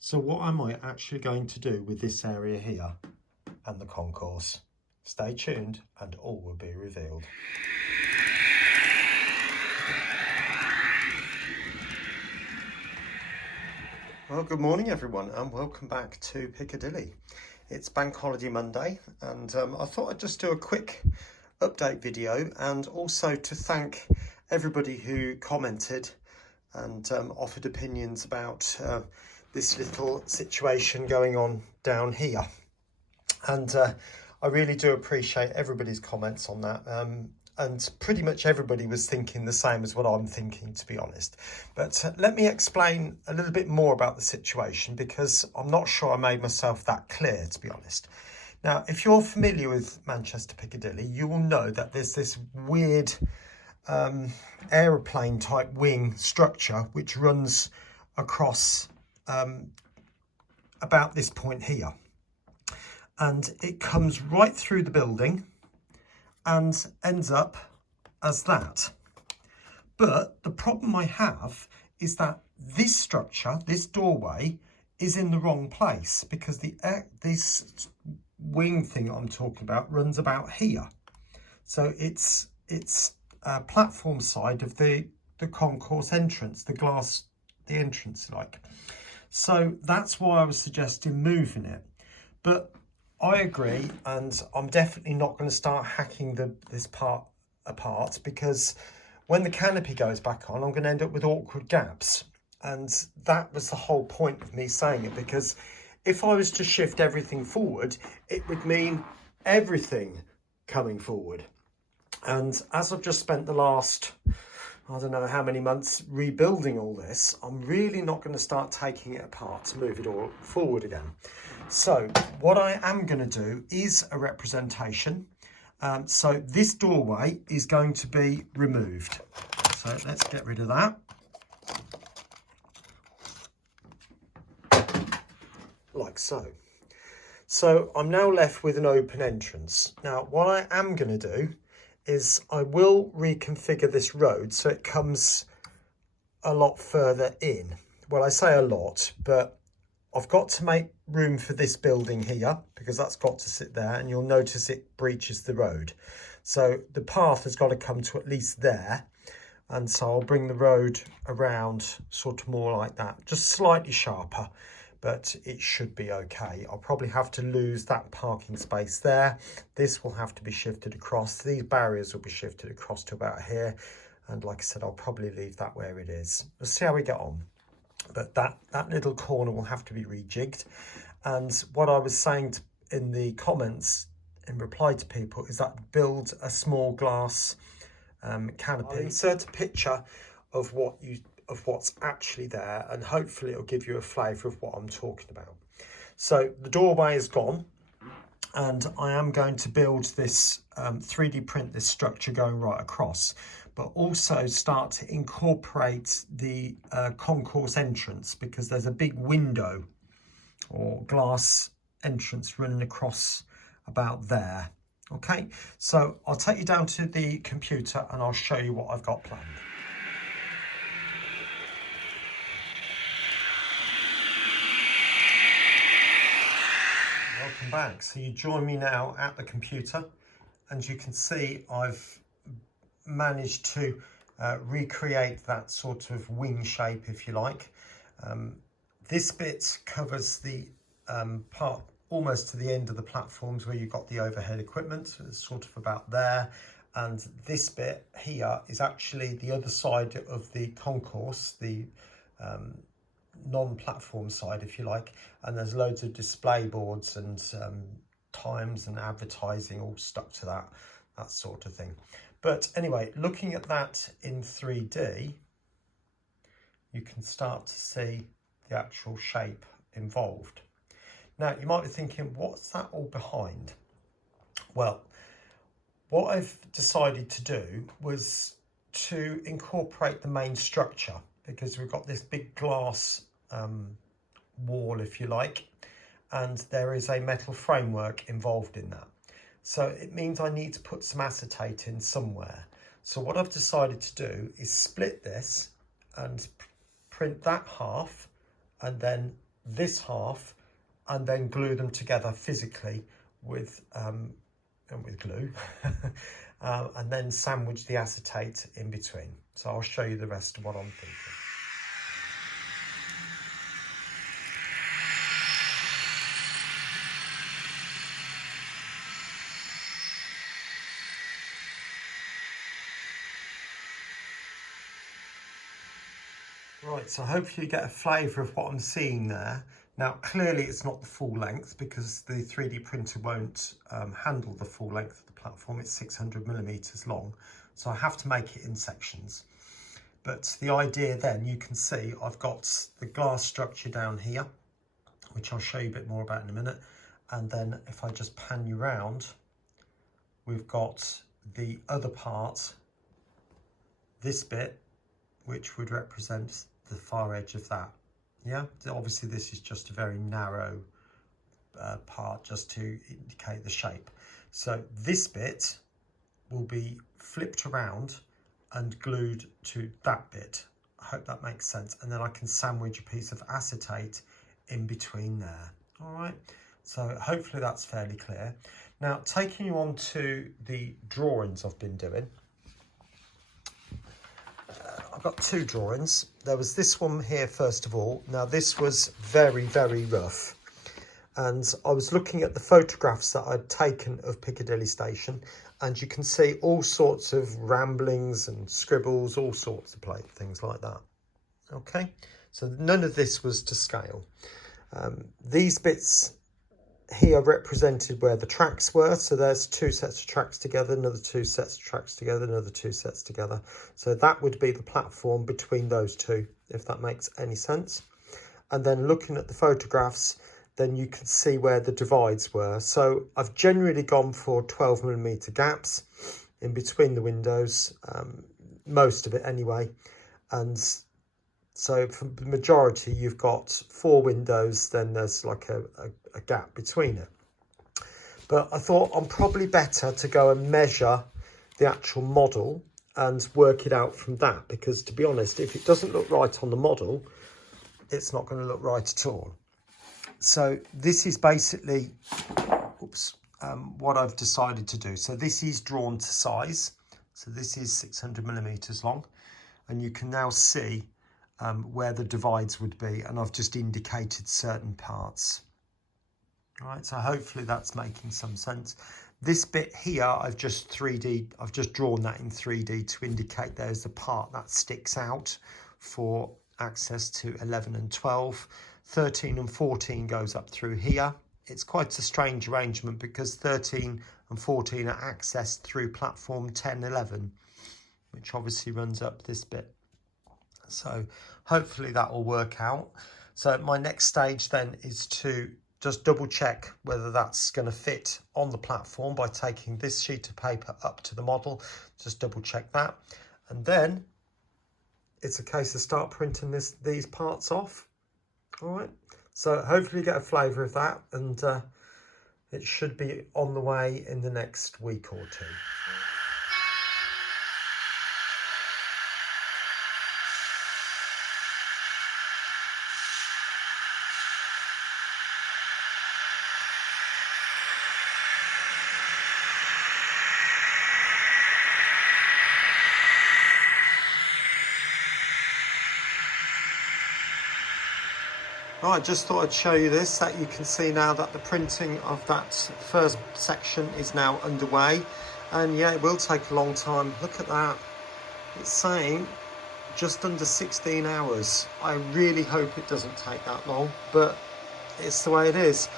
So what am I actually going to do with this area here and the concourse? Stay tuned and all will be revealed. Well, good morning everyone and welcome back to Piccadilly. It's Bank Holiday Monday and I thought I'd just do a quick update video and also to thank everybody who commented and offered opinions about this little situation going on down here. And I really do appreciate everybody's comments on that. And pretty much everybody was thinking the same as what I'm thinking, to be honest. But let me explain a little bit more about the situation because I'm not sure I made myself that clear, to be honest. Now, if you're familiar with Manchester Piccadilly, you will know that there's this weird aeroplane type wing structure which runs across about this point here. And it comes right through the building and ends up as that. But the problem I have is that this structure, this doorway, is in the wrong place because this wing thing I'm talking about runs about here. So it's platform side of the concourse entrance, the entrance like. So that's why I was suggesting moving it. But I agree, and I'm definitely not going to start hacking this part apart because when the canopy goes back on, I'm going to end up with awkward gaps. And that was the whole point of me saying it, because if I was to shift everything forward, it would mean everything coming forward. And as I've just spent the last, I don't know how many months rebuilding all this, I'm really not going to start taking it apart to move it all forward again. So what I am going to do is a representation. So this doorway is going to be removed. So let's get rid of that. Like so. So I'm now left with an open entrance. Now what I am going to do is I will reconfigure this road so it comes a lot further in. Well, I say a lot, but I've got to make room for this building here because that's got to sit there, and you'll notice it breaches the road. So the path has got to come to at least there. And so I'll bring the road around sort of more like that, just slightly sharper, but it should be okay. I'll probably have to lose that parking space there. This will have to be shifted across. These barriers will be shifted across to about here. And like I said, I'll probably leave that where it is. We'll see how we get on. But that little corner will have to be rejigged. And what I was saying in the comments in reply to people is that build a small glass canopy. I'll insert a picture of what's actually there, and hopefully it'll give you a flavour of what I'm talking about. So the doorway is gone, and I am going to build this 3D print this structure going right across, but also start to incorporate the concourse entrance because there's a big window or glass entrance running across about there. Okay, so I'll take you down to the computer and I'll show you what I've got planned. Welcome back. So you join me now at the computer, and you can see I've managed to recreate that sort of wing shape, if you like. This bit covers the part almost to the end of the platforms where you've got the overhead equipment. So it's sort of about there. And this bit here is actually the other side of the concourse, the non-platform side, if you like, and there's loads of display boards and times and advertising all stuck to that sort of thing. But anyway, looking at that in 3D, you can start to see the actual shape involved. Now you might be thinking, what's that all behind? Well, what I've decided to do was to incorporate the main structure, because we've got this big glass wall, if you like, and there is a metal framework involved in that. So it means I need to put some acetate in somewhere. So what I've decided to do is split this and print that half and then this half and then glue them together physically with glue and then sandwich the acetate in between. So I'll show you the rest of what I'm thinking. Right, so hopefully you get a flavour of what I'm seeing there. Now, clearly it's not the full length because the 3D printer won't handle the full length of the platform. It's 600mm long, so I have to make it in sections. But the idea then, you can see I've got the glass structure down here, which I'll show you a bit more about in a minute. And then if I just pan you round, we've got the other part, this bit, which would represent the far edge of that. Yeah, obviously this is just a very narrow part just to indicate the shape. So this bit will be flipped around and glued to that bit. I hope that makes sense. And then I can sandwich a piece of acetate in between there. All right, so hopefully that's fairly clear. Now, taking you on to the drawings I've been doing. I've got two drawings. There was this one here first of all. Now this was very, very rough. And I was looking at the photographs that I'd taken of Piccadilly Station, and you can see all sorts of ramblings and scribbles, all sorts of things like that. Okay, so none of this was to scale. These bits here represented where the tracks were. So there's two sets of tracks together, another two sets of tracks together, another two sets together. So that would be the platform between those two, if that makes any sense. And then looking at the photographs, then you can see where the divides were. So I've generally gone for 12mm gaps in between the windows, most of it anyway. And so for the majority, you've got 4 windows, then there's like a gap between it. But I thought I'm probably better to go and measure the actual model and work it out from that, because to be honest, if it doesn't look right on the model, it's not going to look right at all. So this is basically what I've decided to do. So this is drawn to size. So this is 600mm long, and you can now see where the divides would be, and I've just indicated certain parts. All right, so hopefully that's making some sense. This bit here, I've just drawn that in 3D to indicate there's a part that sticks out for access to 11 and 12. 13 and 14 goes up through here. It's quite a strange arrangement because 13 and 14 are accessed through platform 10, 11, which obviously runs up this bit. So hopefully that will work out. So my next stage then is to just double check whether that's going to fit on the platform by taking this sheet of paper up to the model. Just double check that. And then it's a case of start printing these parts off. All right. So hopefully you get a flavour of that, and it should be on the way in the next week or two. Right, just thought I'd show you this, that you can see now that the printing of that first section is now underway. And yeah, it will take a long time. Look at that. It's saying just under 16 hours. I really hope it doesn't take that long, but it's the way it is.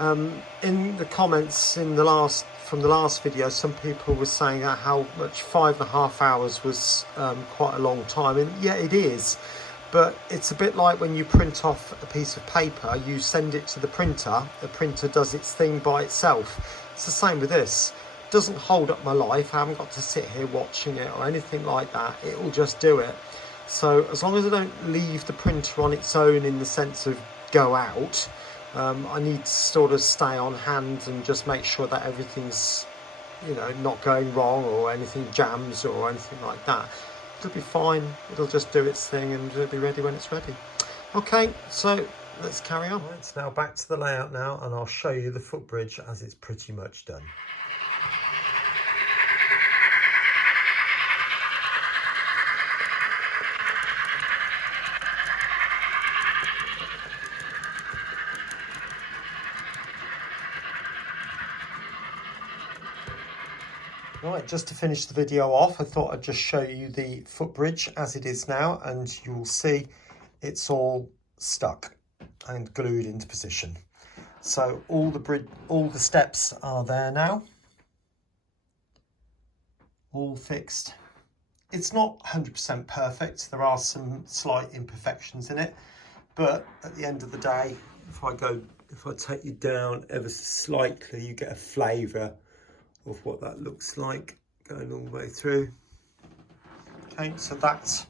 In the comments from the last video, some people were saying how much 5.5 hours was quite a long time, and yeah, it is. But it's a bit like when you print off a piece of paper, you send it to the printer does its thing by itself. It's the same with this. It doesn't hold up my life. I haven't got to sit here watching it or anything like that. It will just do it. So as long as I don't leave the printer on its own in the sense of go out, I need to sort of stay on hand and just make sure that everything's, you know, not going wrong or anything jams or anything like that. It'll be fine. It'll just do its thing and it'll be ready when it's ready. Okay, so let's carry on. It's now back to the layout now, and I'll show you the footbridge as it's pretty much done. Right, just to finish the video off, I thought I'd just show you the footbridge as it is now, and you will see it's all stuck and glued into position. So all the steps are there now, all fixed. It's not 100% perfect. There are some slight imperfections in it, but at the end of the day, if I take you down ever so slightly, you get a flavour of what that looks like going all the way through. Okay, so that's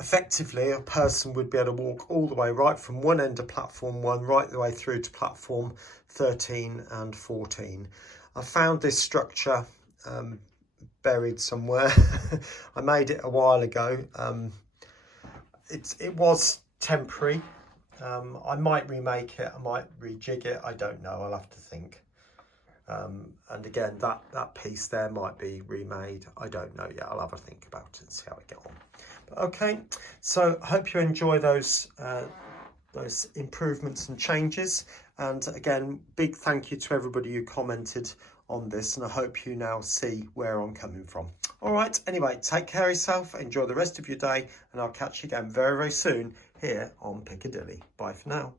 effectively a person would be able to walk all the way right from one end of platform 1 right the way through to platform 13 and 14. I found this structure buried somewhere. I made it a while ago. It was temporary. I might remake it, I might rejig it, I don't know, I'll have to think. And again, that piece there might be remade. I don't know yet. I'll have a think about it and see how we get on. But okay, so I hope you enjoy those improvements and changes. And again, big thank you to everybody who commented on this, and I hope you now see where I'm coming from. All right, anyway, take care of yourself, enjoy the rest of your day, and I'll catch you again very, very soon here on Piccadilly. Bye for now.